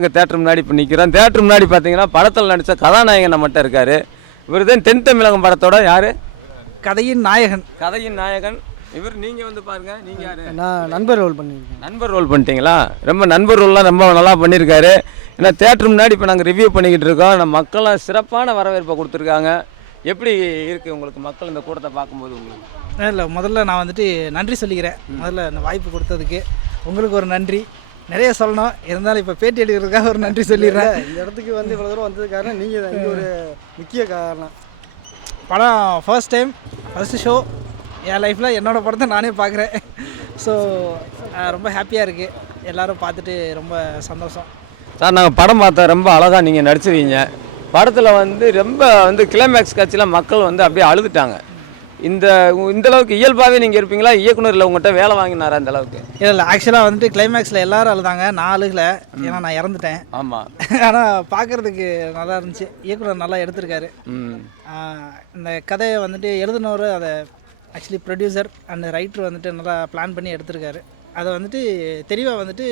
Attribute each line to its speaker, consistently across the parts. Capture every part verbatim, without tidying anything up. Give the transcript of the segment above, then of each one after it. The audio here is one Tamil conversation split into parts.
Speaker 1: தேட்டர் முன்னாடி இப்போ நிற்கிறோம். தேட்டர் முன்னாடி பார்த்தீங்கன்னா படத்தில் நடித்த கதாநாயகன் நம்மகிட்ட இருக்கார். இவர் தான் தென் தமிழகம் படத்தோட யார்
Speaker 2: கதையின் நாயகன்.
Speaker 1: கதையின் நாயகன் இவர். நீங்கள் வந்து பாருங்கள், நீங்கள் யார்?
Speaker 2: நான் நண்பர் ரோல் பண்ணியிருக்கேன்.
Speaker 1: நண்பர் ரோல் பண்ணிட்டீங்களா? ரொம்ப நண்பர் ரோல்லாம் ரொம்ப நல்லா பண்ணியிருக்காரு. ஏன்னா தேட்டர் முன்னாடி இப்போ நாங்கள் ரிவ்யூ பண்ணிக்கிட்டு இருக்கோம். நம்ம மக்களாக சிறப்பான வரவேற்பை கொடுத்துருக்காங்க. எப்படி இருக்குது உங்களுக்கு மக்கள் இந்த கூட்டத்தை பார்க்கும்போது? உங்களுக்கு
Speaker 2: இல்லை, முதல்ல நான் வந்துட்டு நன்றி சொல்லிக்கிறேன். முதல்ல இந்த வாய்ப்பு கொடுத்ததுக்கு உங்களுக்கு ஒரு நன்றி. நிறைய சொல்லணும், இருந்தாலும் இப்போ பேட்டி எடுக்கிறதுக்காக ஒரு நன்றி சொல்லிடுறேன்.
Speaker 3: இந்த இடத்துக்கு வந்து இவ்வளோ தூரம் வந்தது காரணம் நீங்கள் தான். இது ஒரு முக்கிய காரணம்.
Speaker 2: படம் ஃபர்ஸ்ட் டைம், ஃபஸ்ட்டு ஷோ என் லைஃப்பில் என்னோடய படத்தை நானே பார்க்குறேன். ஸோ ரொம்ப ஹாப்பியாக இருக்குது. எல்லோரும் பார்த்துட்டு ரொம்ப சந்தோஷம்.
Speaker 1: சார், நாங்கள் படம் பார்த்தா ரொம்ப அழகாக நீங்கள் நடிச்சிருக்கீங்க. படத்தில் வந்து ரொம்ப வந்து கிளைமேக்ஸ் காட்சியில் மக்கள் வந்து அப்படியே அழுதுட்டாங்க. இந்த இந்தளவுக்கு இயல்பாகவே நீங்கள் இருப்பீங்களா? இயக்குனரில் உங்கள்கிட்ட வேலை வாங்கினாரா இந்த அளவுக்கு?
Speaker 2: இல்லை இல்லை, ஆக்சுவலாக வந்துட்டு கிளைமேக்ஸில் எல்லோரும் அழுதாங்க, நான் அழுகலை. ஏன்னா நான் இறந்துட்டேன்.
Speaker 1: ஆமாம்.
Speaker 2: ஆனால் பார்க்குறதுக்கு நல்லா இருந்துச்சு. இயக்குனர் நல்லா எடுத்திருக்காரு. இந்த கதையை வந்துட்டு எழுதினவர், அதை ஆக்சுவலி ப்ரொடியூசர் அண்ட் ரைட்டர் வந்துட்டு நல்லா பிளான் பண்ணி எடுத்திருக்காரு. அதை வந்துட்டு தெளிவாக வந்துட்டு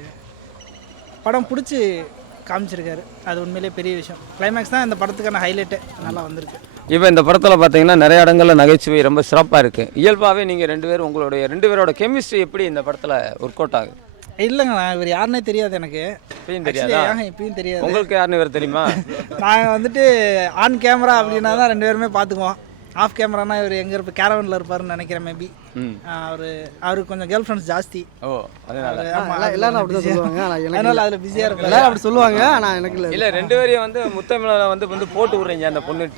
Speaker 2: படம் பிடிச்சி காமிச்சிருக்காரு. அது உண்மையிலே பெரிய விஷயம். கிளைமேக்ஸ் தான் இந்த படத்துக்கான ஹைலைட்டு. நல்லா வந்திருக்கு.
Speaker 1: இப்போ இந்த படத்தில் பார்த்தீங்கன்னா நிறைய இடங்களில் நகைச்சுவை ரொம்ப சிறப்பாக இருக்குது. இயல்பாகவே நீங்கள் ரெண்டு பேரும் உங்களுடைய ரெண்டு பேரோட கெமிஸ்ட்ரி எப்படி இந்த படத்தில் ஒர்க் அவுட் ஆகுது?
Speaker 2: இல்லைங்க, நான் இவர் யாருன்னே தெரியாது எனக்கு.
Speaker 1: இப்பயும் தெரியாதா?
Speaker 2: இப்பயும் தெரியாது.
Speaker 1: உங்களுக்கு யாருன்னு இவர் தெரியுமா?
Speaker 2: நாங்கள் வந்துட்டு ஆன் கேமரா அப்படின்னா தான் ரெண்டு பேருமே பார்த்துக்குவோம். ஆஃப் கேமரானா இவர் எங்கே இருப்பார், கேரவனில் இருப்பாருன்னு நினைக்கிறேன். மேபி அவர் அவருக்கு கொஞ்சம் கேர்ள் ஃப்ரெண்ட்ஸ் ஜாஸ்தி.
Speaker 1: ஓ, அதனால
Speaker 3: எல்லாரும் அப்படி தான் சொல்லுவாங்க.
Speaker 2: அதனால அதில் பிஸியாக இருப்பாங்க.
Speaker 3: எல்லாரும் அப்படி சொல்லுவாங்க. ஆனால் எனக்கு இல்லை.
Speaker 1: இல்லை, ரெண்டு பேரையும் வந்து முத்தமிழில் வந்து வந்து போட்டு விட்றீங்க அந்த பொண்ணுகிட்ட.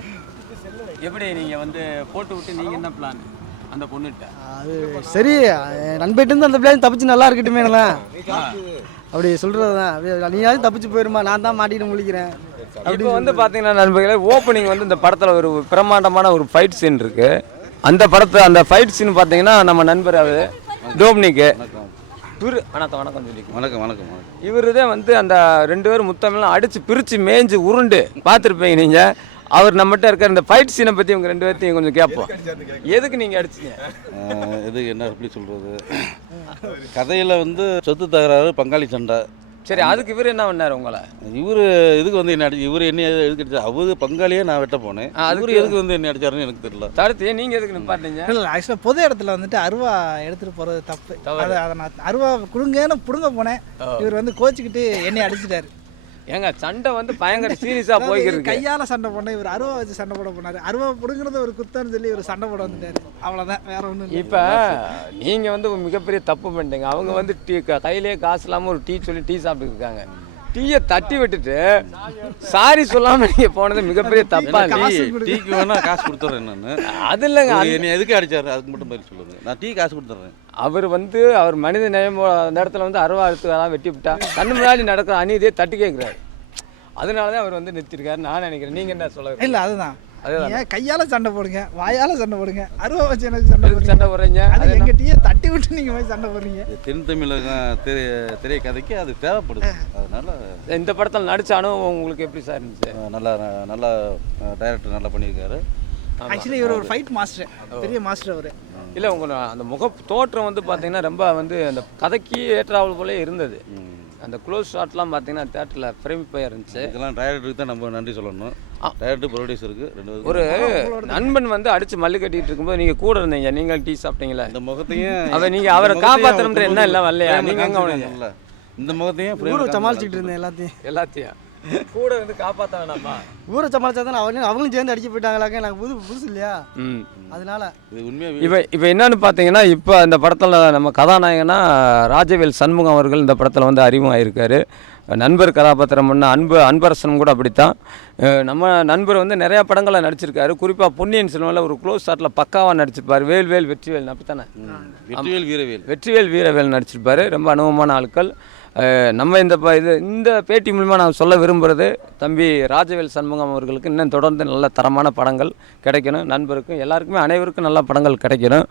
Speaker 1: எப்படி நீங்கள் வந்து போட்டு விட்டு நீங்கள் என்ன பிளான் அந்த பொண்ணுகிட்ட?
Speaker 3: அது சரி, நண்பர்கிட்ட அந்த பிள்ளைங்க தப்பிச்சு நல்லா இருக்கட்டுமே. அப்படி சொல்கிறது தான். நீயாவது தப்பிச்சு போயிருமா, நான் தான் மாட்டிட்டு முழிக்கிறேன்.
Speaker 1: இப்போ வந்து பார்த்தீங்கன்னா நண்பர்களே, ஓப்பனிங் வந்து இந்த படத்தில் ஒரு பிரம்மாண்டமான ஒரு ஃபைட் சீன் இருக்குது. அந்த படத்தை அந்த ஃபைட் சீன் பார்த்தீங்கன்னா நம்ம நண்பர் அவர் டோம்னிக்கு இவர் வணக்கம் வணக்கம் சொல்லி
Speaker 4: வணக்கம் வணக்கம்
Speaker 1: இவர் தான் வந்து அந்த ரெண்டு பேரும் முத்தமெல்லாம் அடித்து பிரித்து மேய்ஞ்சு உருண்டு பார்த்துருப்பீங்க நீங்கள். அவர் நம்மகிட்ட இருக்கிற இந்த ஃபைட் சீனை பற்றி இவங்க ரெண்டு பேர்த்தையும் கொஞ்சம் கேட்போம். எதுக்கு நீங்கள் அடிச்சிங்க?
Speaker 4: எதுக்கு என்ன எப்படி சொல்கிறது? கதையில் வந்து சொத்து தகராறு, பங்காளி சண்டை.
Speaker 1: சரி, அதுக்கு இவர் என்ன பண்ணார் உங்களை?
Speaker 4: இவர் இதுக்கு வந்து என்ன அடிச்சு, இவர் என்ன எதுக்கு அடிச்சார்? அவரு பங்காளியே நான் வெட்ட போனேன். அதுக்கு எதுக்கு வந்து என்ன அடிச்சாருன்னு எனக்கு தெரியல.
Speaker 1: தடுத்து நீங்கள் எதுக்கு நிப்பாட்டீங்க?
Speaker 2: இல்லை, ஆக்சுவலாக பொது இடத்துல வந்துட்டு அருவா எடுத்துகிட்டு போகிறது தப்பு. அதை அதை நான் அருவா கொடுங்கன்னு பிடுங்க போனேன். இவர் வந்து கோச்சிக்கிட்டு என்னை அடிச்சிட்டாரு.
Speaker 1: ஏங்க, சண்டை வந்து பயங்கர சீரியஸாக போய்கிறது.
Speaker 2: கையால் சண்டை போட இவர் அருவா வச்சு சண்டை போட போனார். அருவா பிடுங்கிறது ஒரு குத்தன்னு சொல்லி இவர் சண்டை போட வந்துட்டார். அவ்வளோதான், வேற ஒன்றும்.
Speaker 1: இப்போ நீங்கள் வந்து மிகப்பெரிய தப்பு பண்ணிட்டீங்க. அவங்க வந்து டீ கையிலேயே காசு இல்லாமல் ஒரு டீ சொல்லி டீ சாப்பிட்டு இருக்காங்க. டீயை தட்டி விட்டுட்டு சாரி சொல்லாமல் நீங்கள் போனது மிகப்பெரிய தப்பா.
Speaker 4: டீக்கு வேணா காசு கொடுத்துட்றேன் நான். அது இல்லைங்க, என்னை எதுக்கு அடிச்சாரு அதுக்கு மட்டும் மாதிரி சொல்லுங்க. நான் டீ காசு கொடுத்துட்றேன். அவர் வந்து அவர் மனித நேயம் அந்த இடத்துல வந்து அருவா அறுத்துலாம் வெட்டி விட்டா கண்ணு முன்னாடி நடக்கிற அநீதியை தட்டி கேட்குறாரு. அதனால தான் அவர் வந்து நிறுத்திருக்காரு நான் நினைக்கிறேன். நீங்கள் என்ன சொல்ல?
Speaker 2: இல்லை, அதுதான். ஏன் கையால் சண்டை போடுங்க, வாயால் சண்டை போடுங்க, அருவா வச்சு எனக்கு சண்டை போடுங்க.
Speaker 1: சண்டை போடுறீங்க.
Speaker 2: அது எங்கள் டீயை தட்டி விட்டு நீங்கள் போய் சண்டை போடுறீங்க.
Speaker 4: தென் தமிழகம் திரை திரை கதைக்கு அது தேவைப்படுது. அதனால
Speaker 1: இந்த படத்தில் நடிச்ச அனுபவம் உங்களுக்கு எப்படி சார் இருந்துச்சு?
Speaker 4: நல்லா நல்லா டைரக்டர் நல்லா பண்ணியிருக்காரு.
Speaker 2: ஆக்சுவலி இவர் ஒரு ஃபைட் மாஸ்டர், பெரிய மாஸ்டர் அவர்.
Speaker 1: இல்லை, உங்களை அந்த முக தோற்றம் வந்து பார்த்தீங்கன்னா ரொம்ப வந்து அந்த கதைக்கு ஏற்றாவல் போலே இருந்தது. அந்த க்ளோஸ் ஷாட்லாம் பார்த்தீங்கன்னா தேட்டரில் பிரமிப்பாக இருந்துச்சு.
Speaker 4: இதெல்லாம் டைரக்டருக்கு தான் நம்ம நன்றி சொல்லணும். டைரக்டர் ப்ரொடியூசருக்கு ரெண்டு
Speaker 1: ஒரு நண்பன் வந்து அடித்து மல்லு கட்டிட்டு இருக்கும்போது நீங்கள் கூட இருந்தீங்க. நீங்கள் டீ சாப்பிட்டீங்களா?
Speaker 4: இந்த முகத்தையும்
Speaker 1: அவன் நீங்கள் அவரை காப்பாற்றணுன்ற என்ன இல்லை வரலையா? நீங்கள் எங்கே இல்லை
Speaker 4: இந்த முகத்தையும்
Speaker 3: ஊரை சமாளிச்சுட்டு இருந்தேன். எல்லாத்தையும்
Speaker 1: எல்லாத்தையும் கூட வந்து காப்பாற்ற வேணாமா?
Speaker 3: ஊரை சமாளிச்சா தானே அவங்க அவங்களும் சேர்ந்து அடிச்சு போயிட்டாங்களாக்க. எனக்கு புது புதுசு இல்லையா? ம், அதனால
Speaker 4: உண்மையாக
Speaker 1: இப்போ இப்போ என்னன்னு பார்த்தீங்கன்னா, இப்போ இந்த படத்தில் நம்ம கதாநாயகனா ராஜவேல் சண்முகம் அவர்கள் இந்த படத்தில் வந்து அறிமுகமாயிருக்காரு. நண்பர் கதாபாத்திரம் பண்ண அன்பு அன்பரசனும் கூட அப்படித்தான். நம்ம நண்பர் வந்து நிறையா படங்களில் நடிச்சிருக்காரு. குறிப்பாக பொன்னியின் செல்வனில் ஒரு க்ளோஸ் ஷாட்டில் பக்காவாக நடிச்சிருப்பார். வேல்வேல் வெற்றிவேல் அப்படித்தானே?
Speaker 4: வெற்றிவேல் வீரவேல்
Speaker 1: வெற்றிவேல் வீரவேல் நடிச்சிருப்பார். ரொம்ப அனுபவமான ஆட்கள். நம்ம இந்த ப இது இந்த பேட்டி மூலிமா நான் சொல்ல விரும்புகிறது, தம்பி ராஜவேல் சண்முகம் அவர்களுக்கு இன்னும் தொடர்ந்து நல்ல தரமான படங்கள் கிடைக்கணும். நண்பருக்கும் எல்லாருக்குமே அனைவருக்கும் நல்ல படங்கள் கிடைக்கணும்.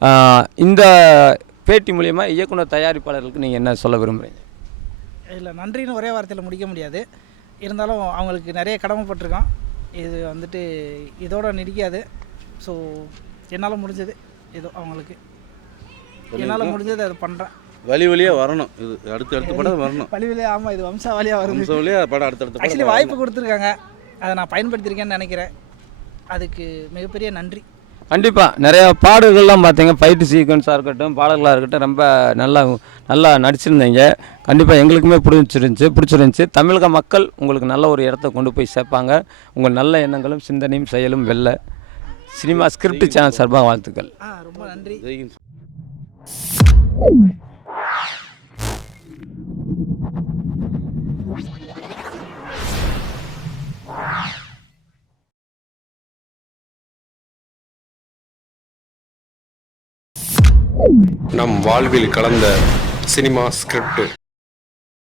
Speaker 1: இந்த பேட்டி மூலிமா இயக்குனர் தயாரிப்பாளர்களுக்கு நீங்கள் என்ன சொல்ல விரும்புகிறீங்க?
Speaker 2: இல்லை, நன்றின்னு ஒரே வார்த்தையில் முடிக்க முடியாது. இருந்தாலும் அவங்களுக்கு நிறைய கடமைப்பட்டிருக்கோம். இது வந்துட்டு இதோட நிற்காது. ஸோ என்னால் முடிஞ்சது ஏதோ அவங்களுக்கு என்னால் முடிஞ்சது அதை பண்ணுறேன்.
Speaker 4: வழி வழியாக வரணும். இது அடுத்து அடுத்த படம் வரணும்.
Speaker 2: வழி வழியாக ஆமாம், இது வம்சாவளியாக வருது.
Speaker 4: வம்சாவளியாக படம் அடுத்தடுத்த படம்
Speaker 2: ஆக்சுவலி வாய்ப்பு கொடுத்துருக்காங்க, அதை நான் பயன்படுத்தியிருக்கேன்னு நினைக்கிறேன். அதுக்கு மிகப்பெரிய நன்றி.
Speaker 1: கண்டிப்பாக நிறையா பாடல்கள்லாம் பார்த்தீங்க, ஃபைட்டு சீக்வன்ஸாக இருக்கட்டும், பாடல்களாக இருக்கட்டும், ரொம்ப நல்லா நல்லா நடிச்சிருந்தீங்க. கண்டிப்பாக எங்களுக்குமே பிடிச்சிருந்துச்சி பிடிச்சிருந்துச்சி தமிழக மக்கள் உங்களுக்கு நல்ல ஒரு இடத்த கொண்டு போய் சேர்ப்பாங்க. உங்கள் நல்ல எண்ணங்களும் சிந்தனையும் செயலும் வெல்ல சினிமா ஸ்கிரிப்ட் சேனல் சார்பாக வாழ்த்துக்கள்.
Speaker 2: ஆ ரொம்ப நன்றி.
Speaker 4: ஜெய்ஹிந்த்.
Speaker 5: நம் வாழ்வில் கலந்த சினிமா ஸ்கிரிப்ட்.